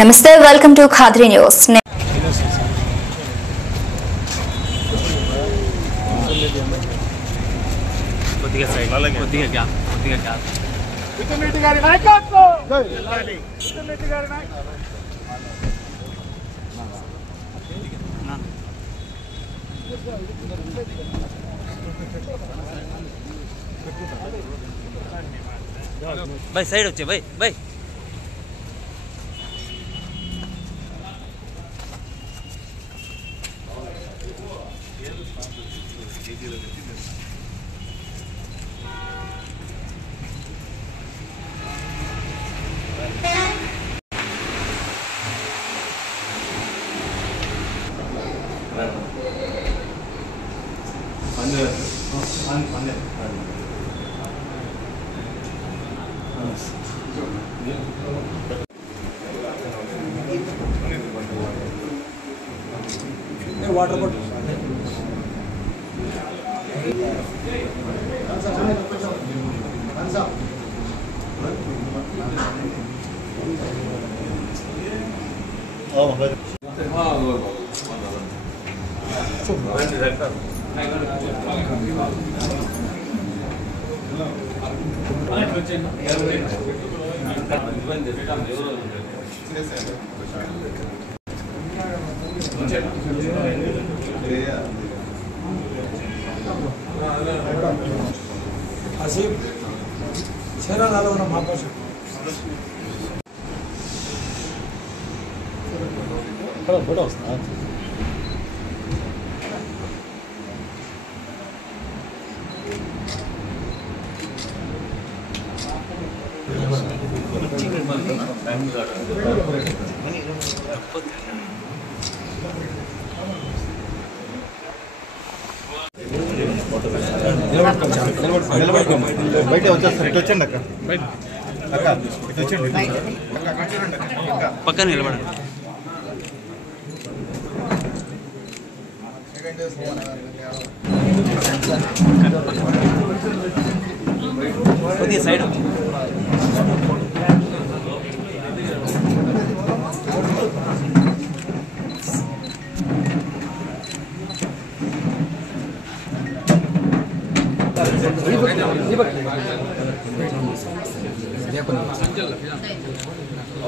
Namaste, welcome to Khadri News. भाई side వచ్చే भाई भाई वाटर बॉटल आसिफ छेरा लालो ना महापाश बड़ा वस्ता బయట వచ్చేస్తారు ఇటు వచ్చండి అక్క అక్క ఇటు వచ్చండి పక్కన నిలబడండి కొద్దిగా సైడ్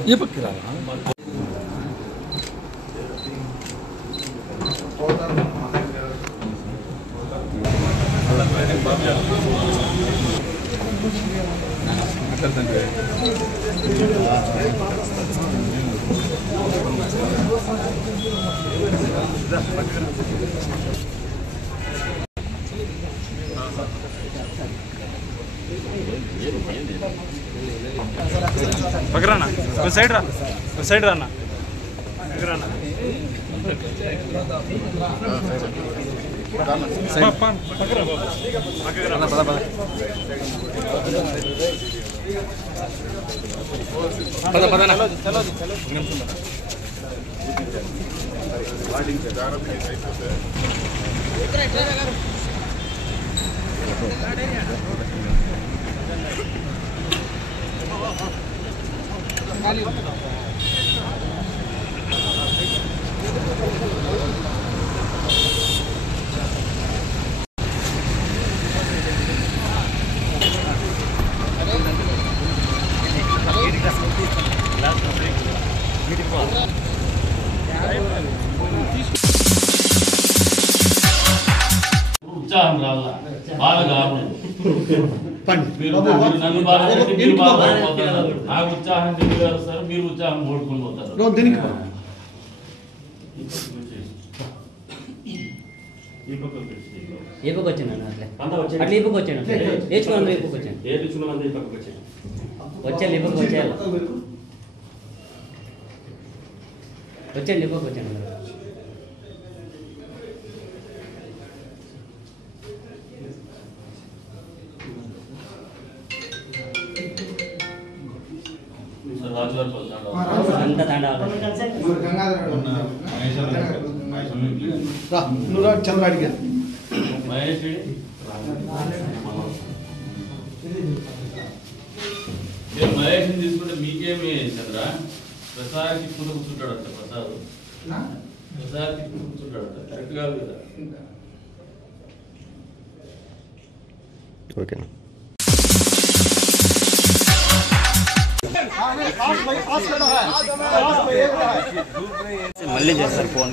ये पक्का पकड़ना साइड रहना पकड़ना ఉత్సాహం రావాలా బాగా కావాలి నాకు ఉత్సాహం తెలియదు సార్ మీరు ఉత్సాహం ఓడుకుని పోతారు ఏ పక్క వచ్చాను అట్లా ఈ పక్క వచ్చాను నేర్చుకున్నాను ఈ పక్క వచ్చాను వచ్చాను ఈ పక్క వచ్చేయాలి వచ్చాను ఈ పక్క వచ్చాను అంతా తాండాలి చంద్రాడిగా మహేష్ మహేష్ తీసుకుంటే మీకేమి చంద్ర ప్రసాద్ ఇప్పుడు కూర్చుంటాడంట ప్రసాద్ ఇప్పుడు కూర్చుంటాడంట కరెక్ట్ కాదు కదా. ఓకేనా మళ్ళీ చేస్తారు ఫోన్.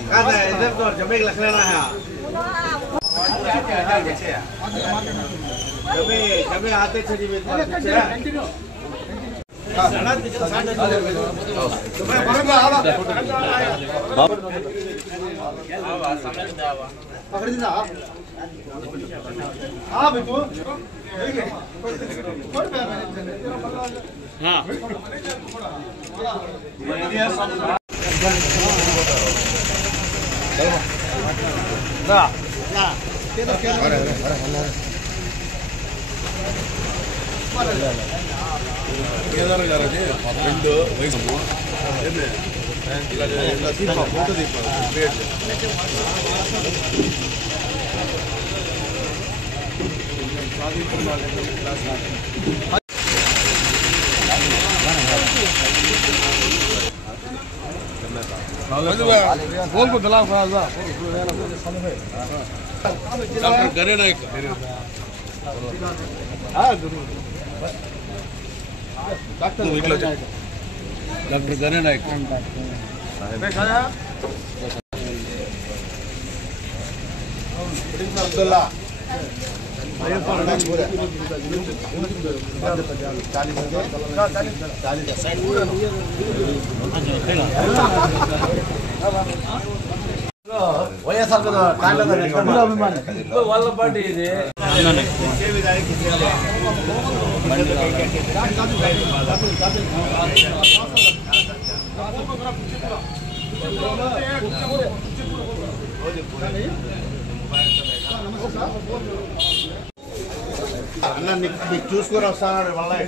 కేదార్ గారు అది మా ఫ్రెండ్ వయసు ఫోటో క్రియేట్ डॉक्टर गरे नायक डॉक्टर गरे नायक अब्दुल्ला వైఎస్ఆర్ వాళ్ళ పార్టీ ఇది అన్న మీకు చూసుకొని వస్తాను మళ్ళీ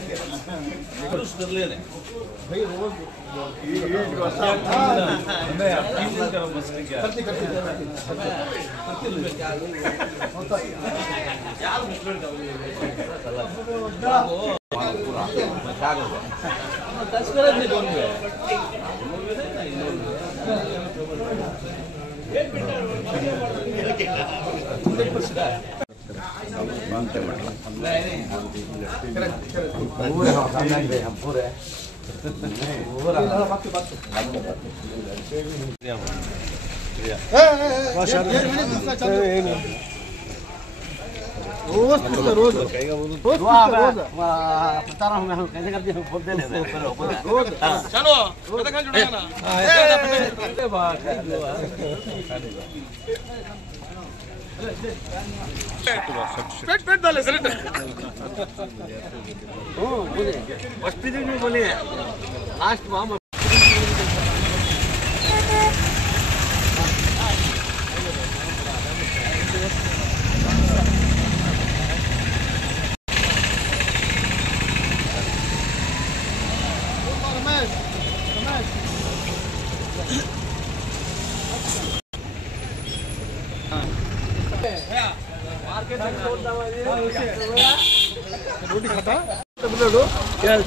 रोज कैसे करते हैं बोलते चलो बोलिए लास्ट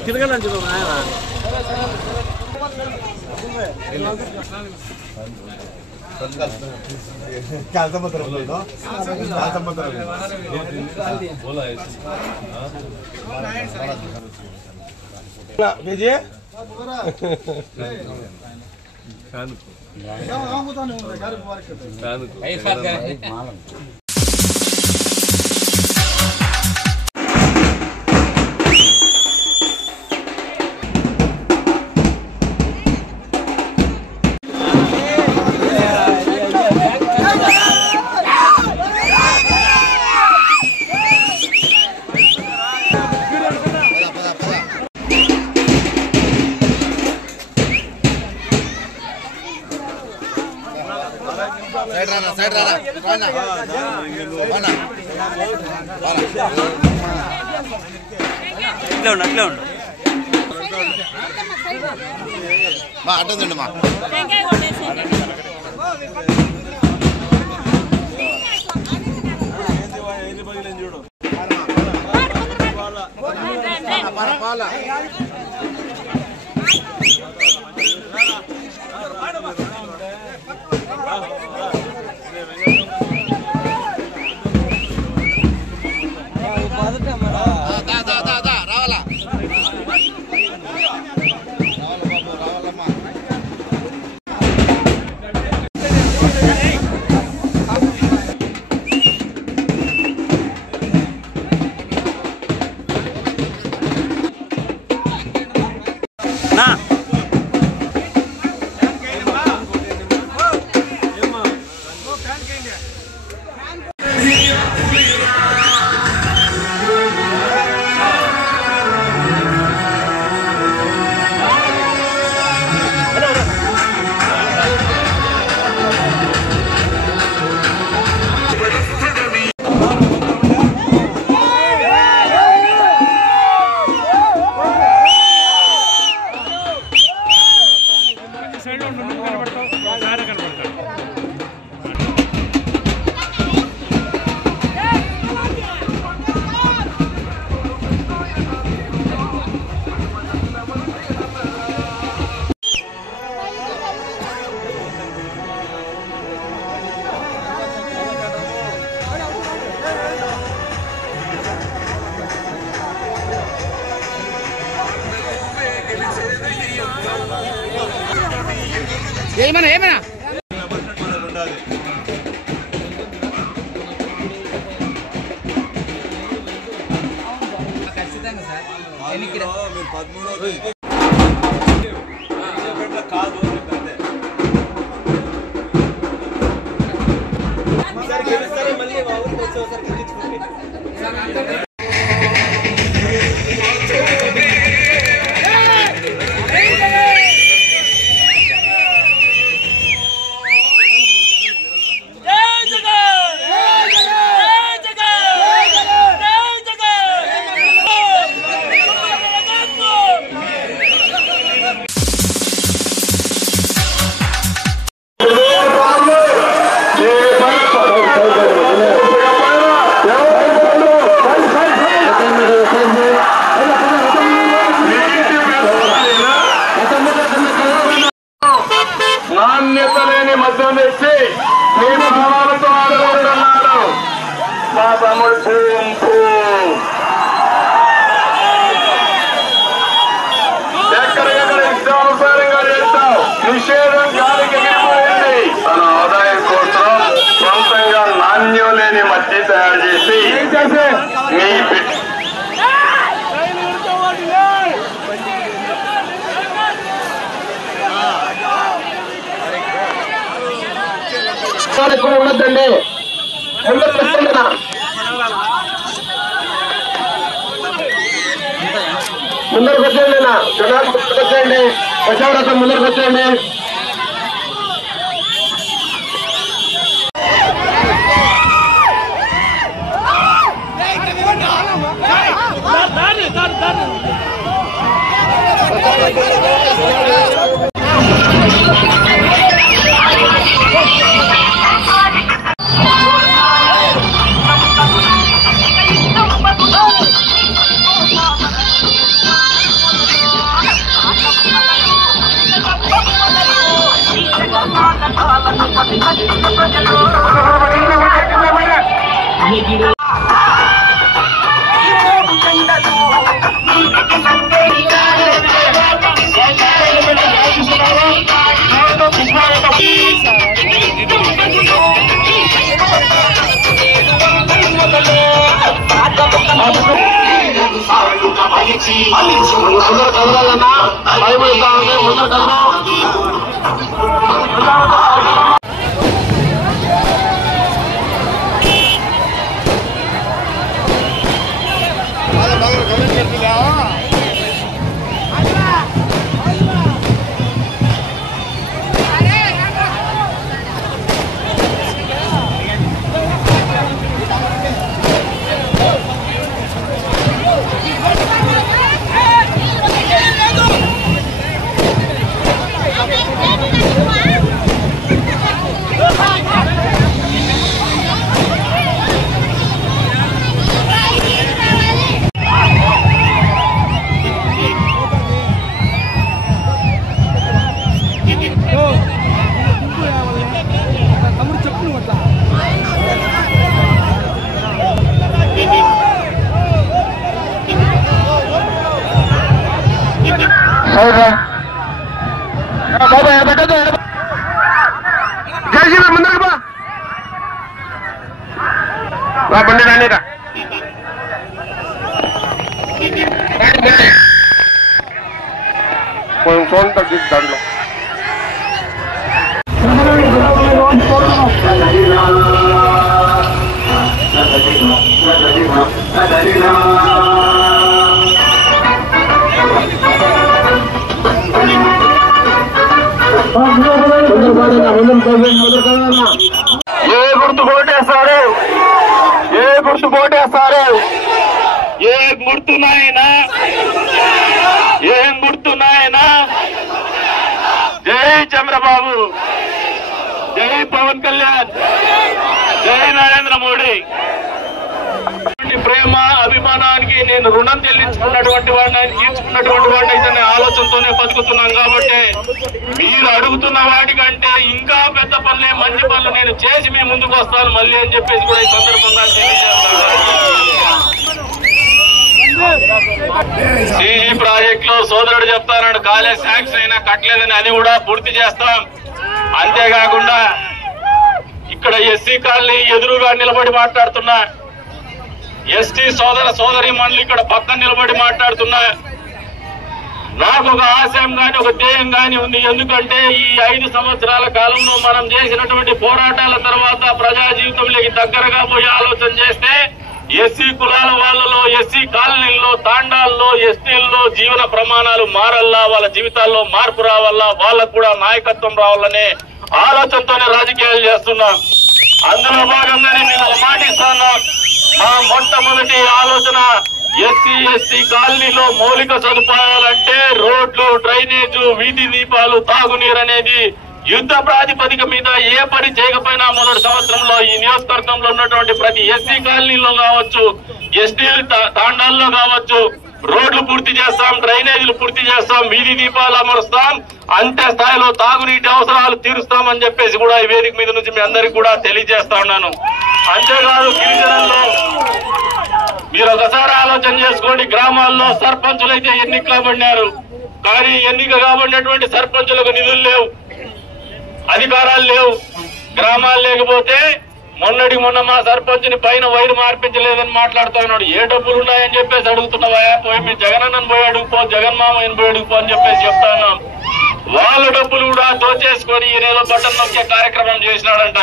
తిరగలని చెప్పు ఆయన विजय साइड राना అడ్డండి మా చూడు పాల ఏమన్నా ఖచ్చితంగా సార్ మీరు 13 కాదు మళ్ళీ మా ఊరికి వచ్చేసారి గెలిచుకుంటే నాణ్యత లేని మద్యం తెచ్చి మీ భావాలతో ఆడుకుంటున్నారు మా తమ్ముడు ఎక్కడెక్కడ ఇష్టానుసారంగా చేస్తావు నిషేధం గాలికి ఎగిరిపోయింది. తన ఆదాయం కోసం సొంతంగా నాణ్యం లేని మద్యం తయారు చేసి మీ కూడా ఉండద్దండి. ముందరకు వచ్చేయండి జనాలు ముందరకు వచ్చేయండి. ప్రచారతం ముందరకు వచ్చేయండి. ముందర కదలాలన్నా భయపడతా ఉంటే ముందర కదలా. జై ముందరకు బండి రానిరా. కొంచెం సౌండ్ తగ్గింది దాంట్లో. ఏ గుర్తు కోటేస్తారు? ఏ గుర్తు కోటేస్తారు? ఏ గుర్తునైనా ఏం గుర్తునైనా జై చంద్రబాబు, జై పవన్ కళ్యాణ్, జై నరేంద్ర మోడీ. ప్రేమ అభిమానానికి నేను రుణం చెల్లించుకున్నటువంటి వాడిని, ఆయన తీర్చుకున్నటువంటి వాడిని అయితే ఆలోచనతోనే బతుకుతున్నాను. కాబట్టి మీరు అడుగుతున్న వాటికంటే ఇంకా పెద్ద పనులే, మంచి పనులు నేను చేసి మీ ముందుకు వస్తాను మళ్ళీ అని చెప్పేసి కూడా ఈ సందర్భంగా సిజీ ప్రాజెక్ట్ లో సోదరుడు చెప్తాను, కాలేజ్ శాంక్షన్ అయినా కట్టలేదని, అది కూడా పూర్తి చేస్తాం. అంతేకాకుండా ఇక్కడ ఎస్సీ కాలనీ ఎదురుగా నిలబడి మాట్లాడుతున్నా, ఎస్టీ సోదరి మనులు ఇక్కడ పక్కన నిలబడి మాట్లాడుతున్నా. నాకు ఒక ఆశయం గాని ఒక ధ్యేయం గాని ఉంది. ఎందుకంటే ఈ 5 సంవత్సరాల కాలంలో మనం చేసినటువంటి పోరాటాల తర్వాత ప్రజా జీవితంలోకి దగ్గరగా పోయి ఆలోచన చేస్తే ఎస్సీ కులాల వాళ్ళలో, ఎస్సీ కాలనీల్లో, తాండాల్లో, ఎస్టీల్లో జీవన ప్రమాణాలు మారల్లా, వాళ్ళ జీవితాల్లో మార్పు రావాలా, వాళ్ళకు కూడా నాయకత్వం రావాలనే ఆలోచనతోనే రాజకీయాలు చేస్తున్నాం. అందులో భాగంగానే నేను ఒక మాట ఇస్తాను. మా మొట్టమొదటి ఆలోచన ఎస్సీ కాలనీలో మౌలిక సదుపాయాలంటే రోడ్లు, డ్రైనేజు, వీధి దీపాలు, తాగునీరు అనేది యుద్ధ ప్రాతిపదిక మీద ఏ పని చేయకపోయినా మొదటి సంవత్సరంలో ఈ నియోజకవర్గంలో ఉన్నటువంటి ప్రతి ఎస్సీ కాలనీలో కావచ్చు, ఎస్టీ తాండాల్లో కావచ్చు రోడ్లు పూర్తి చేస్తాం, డ్రైనేజీలు పూర్తి చేస్తాం, వీధి దీపాలు అమరుస్తాం, అంతే స్థాయిలో తాగునీటి అవసరాలు తీరుస్తామని చెప్పేసి కూడా ఈ వేదిక మీద నుంచి మీ అందరికీ కూడా తెలియజేస్తా ఉన్నాను. అంతేకాదు గిరిజనుల్లో మీరు ఒకసారి ఆలోచన చేసుకోండి, గ్రామాల్లో సర్పంచులు అయితే ఎన్నిక కాబడినారు, కానీ ఎన్నిక కాబడినటువంటి సర్పంచులకు నిధులు లేవు, అధికారాలు లేవు. గ్రామాలు లేకపోతే మొన్న మా సర్పంచ్ని పైన వైరు మార్పించలేదని మాట్లాడుతూ ఉన్నాడు. ఏ డబ్బులు ఉన్నాయని చెప్పేసి అడుగుతున్నావా? పోయి మీ జగనన్నను పోయి అడుగుపో, జగన్మామయ్యను పోయి అడుగుపో అని చెప్పేసి చెప్తా ఉన్నాం. వాళ్ళ డబ్బులు కూడా దోచేసుకొని ఈయనేదో బటన్ నొక్కే కార్యక్రమం చేసినాడంట.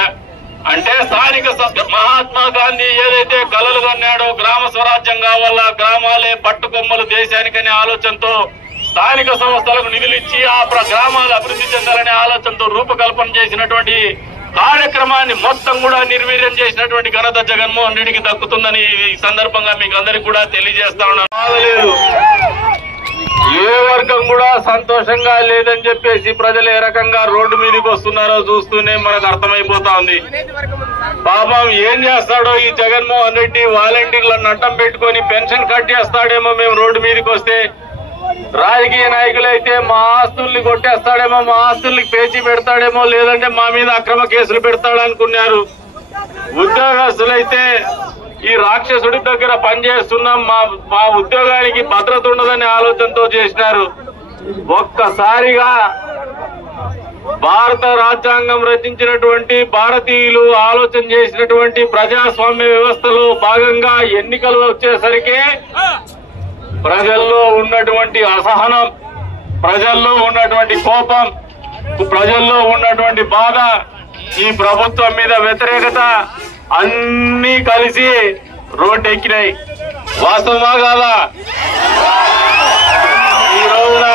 అంటే స్థానిక మహాత్మా గాంధీ ఏదైతే కలలు కన్నాడో గ్రామ స్వరాజ్యం కావాలా, గ్రామాలే పట్టుకొమ్మలు దేశానికనే ఆలోచనతో స్థానిక సంస్థలకు నిధులు ఇచ్చి ఆ గ్రామాలు అభివృద్ధి చెందాలనే ఆలోచనతో రూపకల్పన చేసినటువంటి కార్యక్రమాన్ని మొత్తం కూడా నిర్వీర్యం చేసినటువంటి ఘనత జగన్మోహన్ రెడ్డికి దక్కుతుందని ఈ సందర్భంగా మీకు అందరికీ కూడా తెలియజేస్తా ఉన్నాను. ఏ వర్గం కూడా సంతోషంగా లేదని చెప్పేసి ప్రజలు ఏ రకంగా రోడ్డు మీదకి వస్తున్నారో చూస్తూనే మనకు అర్థమైపోతా ఉంది. పాపం ఏం చేస్తాడో ఈ జగన్మోహన్ రెడ్డి, వాలంటీర్లను అడ్డం పెట్టుకొని పెన్షన్ కట్ చేస్తాడేమో మేము రోడ్డు మీదకి వస్తే, రాజకీయ నాయకులైతే మా ఆస్తుల్ని కొట్టేస్తాడేమో, మా ఆస్తుల్ని పేచి పెడతాడేమో, లేదంటే మా మీద అక్రమ కేసులు పెడతాడనుకున్నారు. ఉద్యోగస్తులైతే ఈ రాక్షసుడి దగ్గర పనిచేస్తున్నాం, మా ఉద్యోగానికి భద్రత ఉండదనే ఆలోచనతో చేసినారు. ఒక్కసారిగా భారత రాజ్యాంగం రచించినటువంటి భారతీయులు ఆలోచన చేసినటువంటి ప్రజాస్వామ్య వ్యవస్థలో భాగంగా ఎన్నికలు వచ్చేసరికి ప్రజల్లో ఉన్నటువంటి అసహనం, ప్రజల్లో ఉన్నటువంటి కోపం, ప్రజల్లో ఉన్నటువంటి బాధ, ఈ ప్రభుత్వం మీద వ్యతిరేకత అన్నీ కలిసి రోడ్డు ఎక్కినాయి. వాస్తవమా కాదా? ఈ రోజున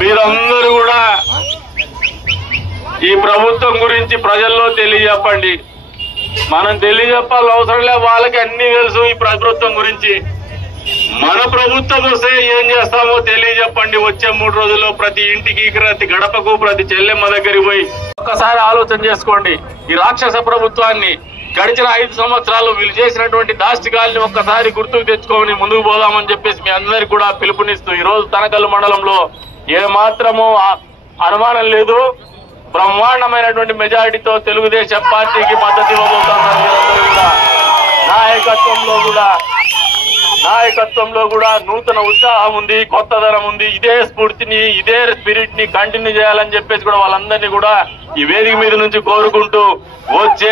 మీరందరూ కూడా ఈ ప్రభుత్వం గురించి ప్రజల్లో తెలియజెప్పండి. మనం తెలియజెప్పాల్సిన అవసరం లేదు, వాళ్ళకి అన్ని తెలుసు ఈ ప్రభుత్వం గురించి. మన ప్రభుత్వం వస్తే ఏం చేస్తామో తెలియజెప్పండి. వచ్చే 3 రోజుల్లో ప్రతి ఇంటికి, ప్రతి గడపకు, ప్రతి చెల్లెమ్మ దగ్గరికి పోయి ఒక్కసారి ఆలోచన చేసుకోండి. ఈ రాక్షస ప్రభుత్వాన్ని గడిచిన 5 సంవత్సరాలు వీళ్ళు చేసినటువంటి దాష్టికాల్ని ఒక్కసారి గుర్తుకు తెచ్చుకొని ముందుకు పోదామని చెప్పేసి మీ అందరికీ కూడా పిలుపునిస్తూ ఈ రోజు తనకల్లు మండలంలో ఏ మాత్రము అనుమానం లేదు, బ్రహ్మాండమైనటువంటి మెజారిటీతో తెలుగుదేశం పార్టీకి మద్దతు ఇవ్వబోతున్నారు. కూడా నాయకత్వంలో కూడా నూతన ఉత్సాహం ఉంది, కొత్తదనం ఉంది. ఇదే స్ఫూర్తిని, ఇదే స్పిరిట్ ని కంటిన్యూ చేయాలని చెప్పేసి కూడా వాళ్ళందరినీ కూడా ఈ వేదిక మీద నుంచి కోరుకుంటూ, వచ్చే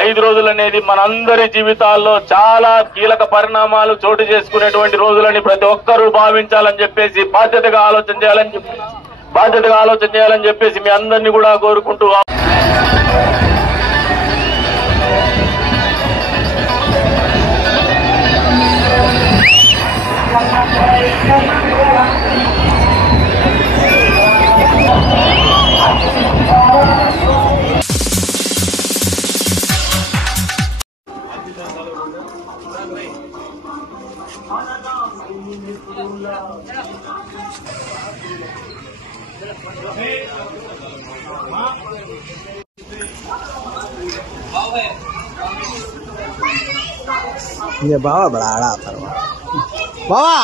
5 రోజులు అనేది మనందరి జీవితాల్లో చాలా కీలక పరిణామాలు చోటు చేసుకునేటువంటి రోజులని ప్రతి ఒక్కరూ భావించాలని చెప్పేసి బాధ్యతగా ఆలోచన చేయాలని చెప్పేసి మీ అందరినీ కూడా కోరుకుంటూ ये बाबा बड़ा आड़ा था बाबा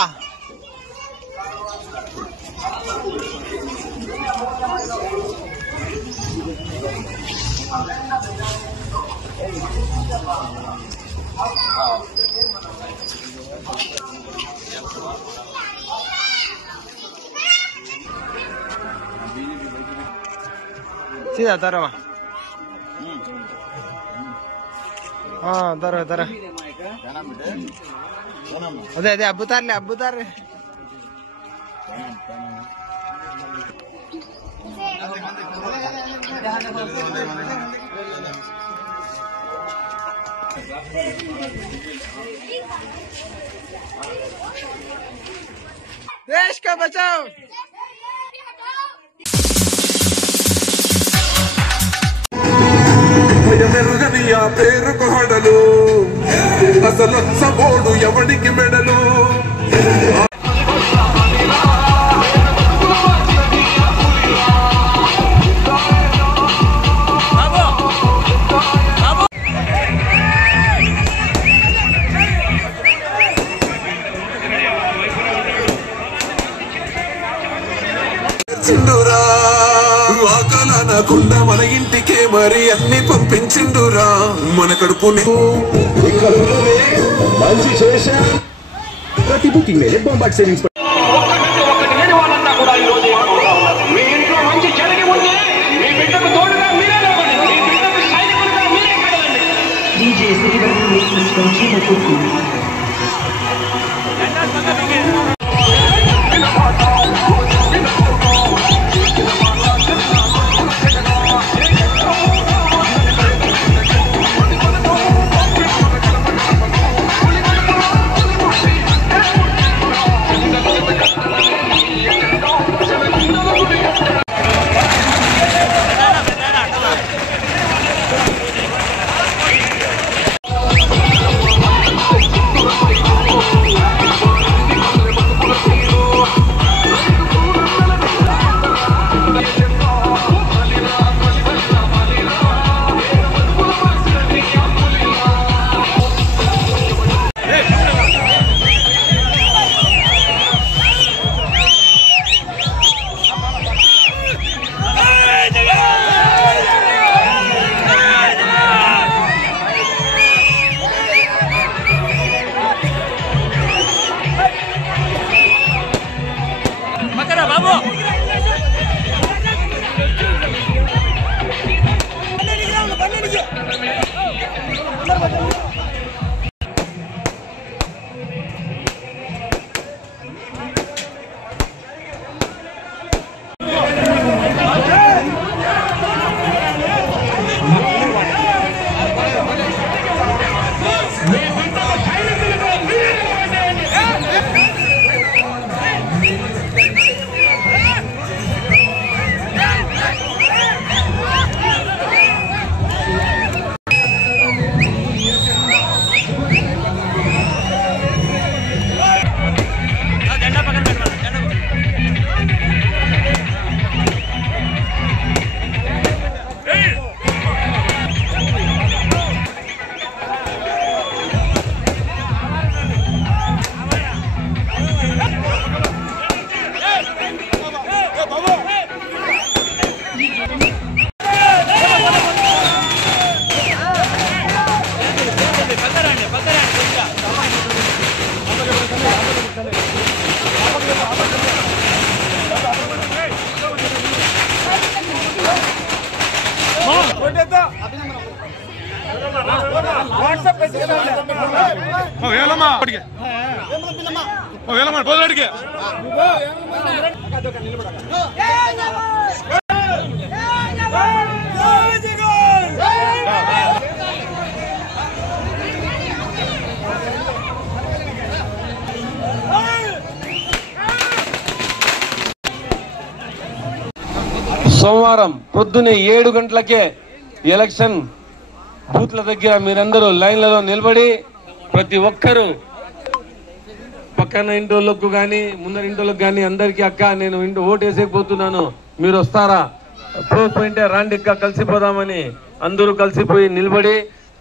सीधा तारो हाँ तारो तारो अदे अदे अब्बुतार देश का बचाओ మెరుగని ఆ పేరుకు హడలు అసలొచ్చబోడు ఎవడికి మెడలు చిండురా ఆకలనకుండా మన ఇంటికే మరి అన్ని పంపించిండురా మన కడుపుని మంచి చేశా ప్రతి బుకింగ్ ಮೇಲೆ బొంబాట్ సేవింగ్స్ ఒకటి లేని వాళ్ళంతా కూడా ఈ రోజు మీ ఇంట్లో మంచి జరిగి ఉంది మీ బిడ్డకు తోడుగా మీరే లేవండి మీ బిడ్డకు సైనికులుగా మీరే కదలండి డీజే శ్రీవర్ధన్ నుంచి వచ్చి సోమవారం పొద్దునే 7 గంటలకే ఎలక్షన్ బూత్ల దగ్గర మీరందరూ లైన్లలో నిలబడి ప్రతి ఒక్కరూ పక్కన ఇంటోళ్ళకు కానీ ముందర ఇంటోళ్ళకు కానీ అందరికీ అక్క నేను ఓటు వేసేకపోతున్నాను, మీరు వస్తారా, పోయింటే రాండి అక్క కలిసిపోదామని అందరూ కలిసిపోయి నిలబడి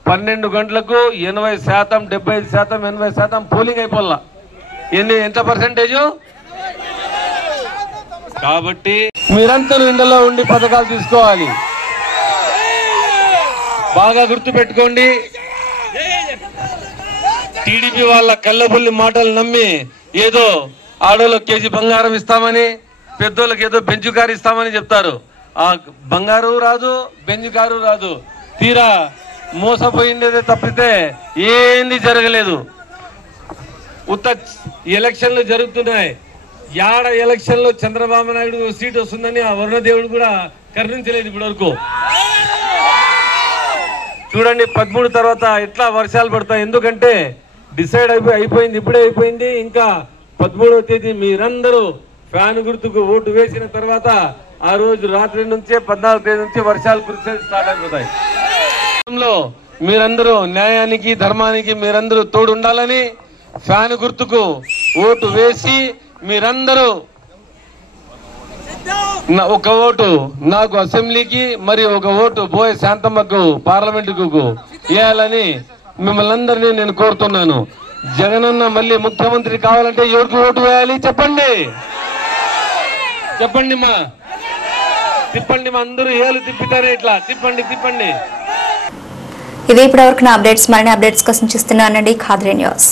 12 గంటలకు 80%, 75%, 80% పోలింగ్ అయిపోల్లా. ఎంత పర్సెంటేజ్? కాబట్టి మీరంతా ఇండలో ఉండి పథకాలు తీసుకోవాలి. బాగా గుర్తు పెట్టుకోండి, టీడీపీ వాళ్ళ కళ్ళబుల్లి మాటలు నమ్మి ఏదో ఆడోళ్ళకి కేజీ బంగారం ఇస్తామని, పెద్దోళ్ళకి ఏదో బెంచు కారు ఇస్తామని చెప్తారు. ఆ బంగారు రాదు, బెంచు కారు రాదు. తీరా మోసపోయిందే తప్పితే ఏంది జరగలేదు. ఎలక్షన్లు జరుగుతున్నాయి, యాడ ఎలక్షన్ లో చంద్రబాబు నాయుడు సీట్ వస్తుందని ఆ వరుణదేవుడు కూడా కరుణించలేదు ఇప్పటి వరకు. చూడండి 13 తర్వాత ఎట్లా వర్షాలు పడతాయి, ఎందుకంటే డిసైడ్ అయిపోయింది, ఇప్పుడే అయిపోయింది. ఇంకా 13వ తేదీ మీరందరూ ఫ్యాన్ గుర్తుకు ఓటు వేసిన తర్వాత ఆ రోజు రాత్రి నుంచే 14వ తేదీ నుంచి వర్షాలు కురిసే స్టార్ట్ అయిపోతాయి. మీరందరూ న్యాయానికి ధర్మానికి మీరందరూ తోడు ఉండాలని ఫ్యాన్ గుర్తుకు ఓటు వేసి మీరందరూ ఒక ఓటు నాకు అసెంబ్లీకి మరి ఒక ఓటు బోయ శాంతమ్మకు పార్లమెంటుకు వేయాలని మిమ్మల్ని అందరినీ నేను కోరుతున్నాను. జగనన్న మళ్ళీ ముఖ్యమంత్రి కావాలంటే ఎవరికి ఓటు వేయాలి చెప్పండి, చెప్పండి మా తిప్పండి, మా అందరూ ఏళ్ళు తిప్పుతారే ఇట్లా తిప్పండి. ఇది ఇప్పటివరకు నా అప్డేట్స్. మరిన్ని అప్డేట్స్ కోసం చూస్తున్నానండి ఖాద్రీ న్యూస్.